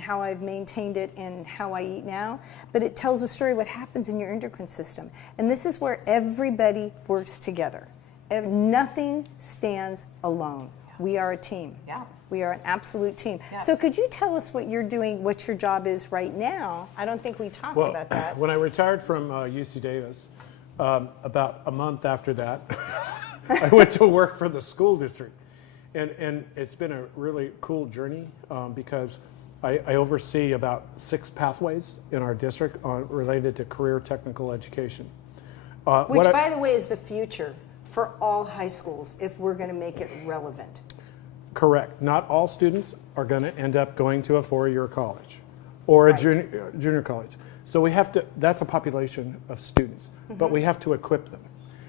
how I've maintained it and how I eat now. But it tells the story what happens in your endocrine system. And this is where everybody works together. Nothing stands alone. We are a team. Yeah. We are an absolute team. Yes. So could you tell us what you're doing, what your job is right now? I don't think we talked Well, about that. when I retired from UC Davis, about a month after that, I went to work for the school district. And it's been a really cool journey because I oversee about 6 pathways in our district related to career technical education. Which, by the way, is the future for all high schools if we're going to make it relevant. Correct. Not all students are going to end up going to a 4-year college or a Right. junior college. So we have to, that's a population of students, but we have to equip them.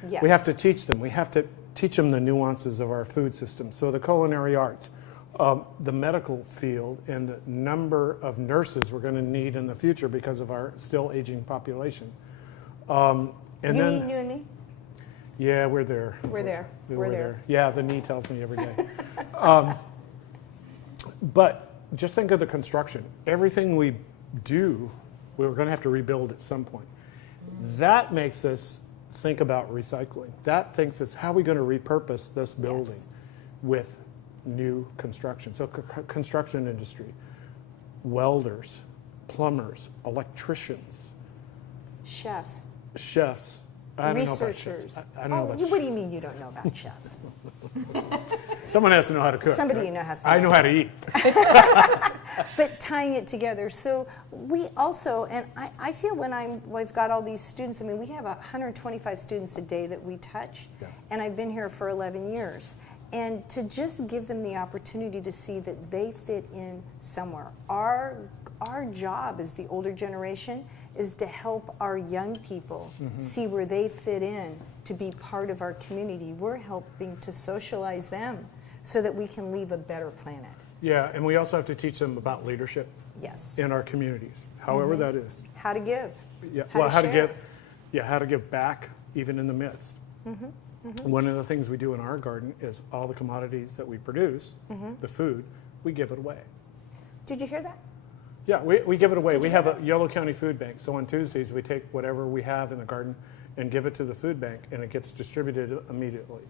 Yes. We have to teach them. We have to teach them the nuances of our food system. So the culinary arts, the medical field, and the number of nurses we're going to need in the future because of our still aging population. And You then, need you and me? yeah, we're there. We're there. unfortunately. We're there. Yeah, the knee tells me every day. But just think of the construction. Everything we do, we're going to have to rebuild at some point. That makes us think about recycling. That thinks us how are we going to repurpose this building with new construction. So construction industry, welders, plumbers, electricians, Chefs, chefs. I don't know about researchers. chefs. I don't know about what do you mean you don't know about chefs? Someone has to know how to cook. Somebody right? you know has to I know. know how to eat. But tying it together. So we also, and I feel when we've got all these students, I mean, we have 125 students a day that we touch, Yeah. and I've been here for 11 years. And to just give them the opportunity to see that they fit in somewhere. Our job as the older generation is to help our young people see where they fit in, to be part of our community. We're helping to socialize them so that we can leave a better planet. Yeah, and we also have to teach them about leadership Yes. in our communities, however that is. How to give. Yeah, How well, to how to share. give, how to give back even in the midst. One of the things we do in our garden is all the commodities that we produce, the food, we give it away. Did you hear that? Yeah, we give it away. We have a Yolo County Food Bank. So on Tuesdays, we take whatever we have in the garden and give it to the food bank, and it gets distributed immediately.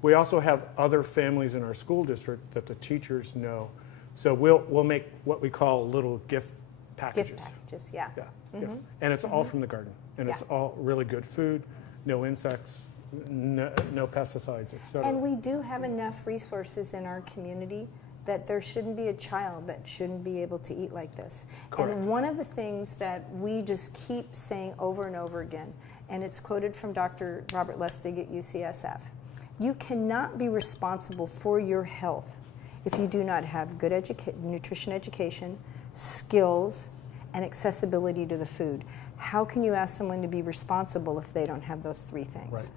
We also have other families in our school district that the teachers know. So we'll make what we call little gift packages. Gift packages, yeah. Yeah, yeah. And it's all from the garden. And it's Yeah. all really good food, no insects, no pesticides, et cetera. And we do have enough resources in our community that there shouldn't be a child that shouldn't be able to eat like this. Correct. And one of the things that we just keep saying over and over again, and it's quoted from Dr. Robert Lustig at UCSF, you cannot be responsible for your health if you do not have good nutrition education, skills, and accessibility to the food. How can you ask someone to be responsible if they don't have those 3 things? Right,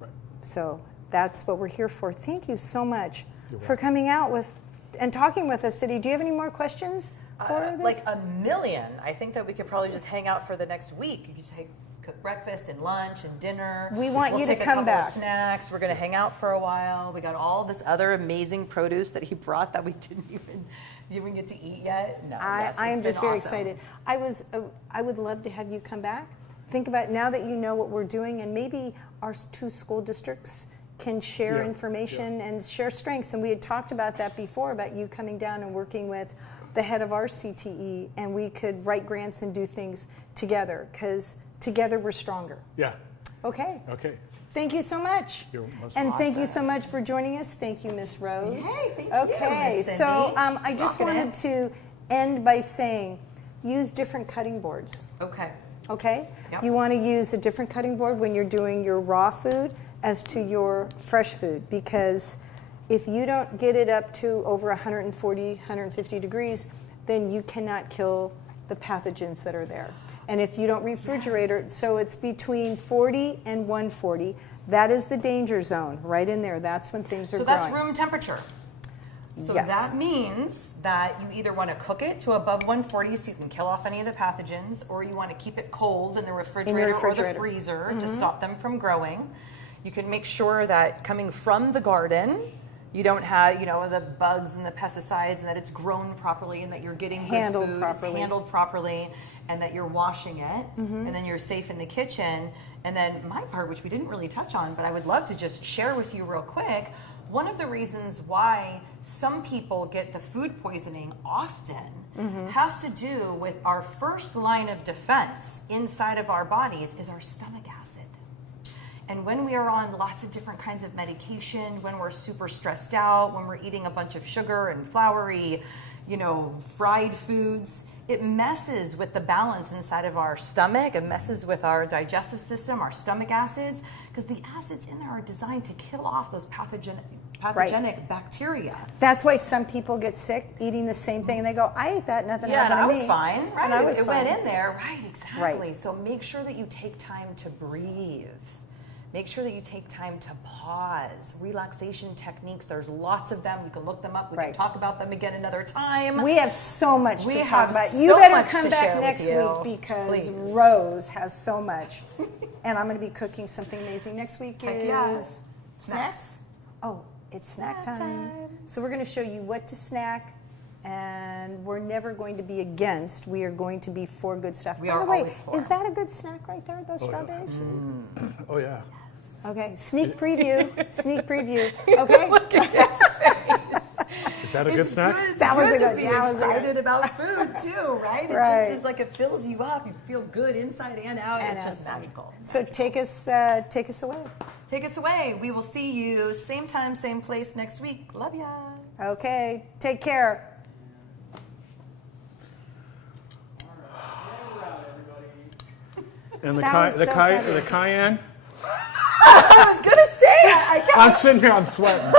right. So that's what we're here for. Thank you so much You're for coming out with and talking with us today. Do you have any more questions for this? Like a million. I think that we could probably just hang out for the next week. You could cook breakfast and lunch and dinner. We want we'll you to take come a couple back. Of snacks. We're going to hang out for a while. We got all this other amazing produce that he brought that we didn't even get to eat yet. No, yes, I am it's just been very awesome. excited. I would love to have you come back. Think about now that you know what we're doing, and maybe our 2 school districts can share Yeah, information and share strengths. And we had talked about that before, about you coming down and working with the head of our CTE, and we could write grants and do things together, because together we're stronger. Yeah, Okay. okay. Thank you so much. You're most And thank you so much for joining us. Thank you, Miss Rose. Hey, thank you, Okay, Miss so Cindy. I just Rocking wanted it. to end by saying, use different cutting boards, Okay. okay? Yep. You want to use a different cutting board when you're doing your raw food as to your fresh food, because If you don't get it up to over 140, 150 degrees, then you cannot kill the pathogens that are there. And if you don't refrigerate it, so it's between 40 and 140, that is the danger zone, right in there. That's when things are So growing. that's room temperature. So Yes. that means that you either want to cook it to above 140 so you can kill off any of the pathogens, or you want to keep it cold in the refrigerator, or the freezer to stop them from growing. You can make sure that coming from the garden, you don't have, the bugs and the pesticides, and that it's grown properly, and that you're getting good Handled food, properly. it's handled properly, and that you're washing it, and then you're safe in the kitchen. And then my part, which we didn't really touch on, but I would love to just share with you real quick, one of the reasons why some people get the food poisoning often has to do with our first line of defense inside of our bodies is our stomach acid. And when we are on lots of different kinds of medication, when we're super stressed out, when we're eating a bunch of sugar and floury, fried foods, it messes with the balance inside of our stomach. It messes with our digestive system, our stomach acids, because the acids in there are designed to kill off those pathogenic bacteria. That's why some people get sick eating the same thing, and they go, I ate that, nothing Yeah, and happened I to was me. fine, right? And I was it fine. went in there, right? Exactly. Right. So make sure that you take time to breathe. Make sure that you take time to pause. Relaxation techniques, there's lots of them. You can look them up. We can talk about them again another time. We have so much to talk about. so You better much come to back share with next you. week because Please. Rose has so much. And I'm going to be cooking something amazing. Next week Heck is yeah. snacks. Oh, it's snack time. So we're going to show you what to snack. And we're never going to be against. We are going to be for good stuff. We By are the way, always for. is that a good snack right there, those strawberries? Oh, yeah. Okay, sneak preview. Sneak preview. Okay. Look at his face. Is that a good snack? Good. That was good a to good- be that was a good- excited about food too, right? It Right. just is like it fills you up. You feel good inside and out. And it's just outside. magical. So take us away. Take us away. We will see you same time, same place next week. Love ya. Okay, take care. And the, That was so funny. the cayenne? I was gonna say I kept I'm sitting here, I'm sweating.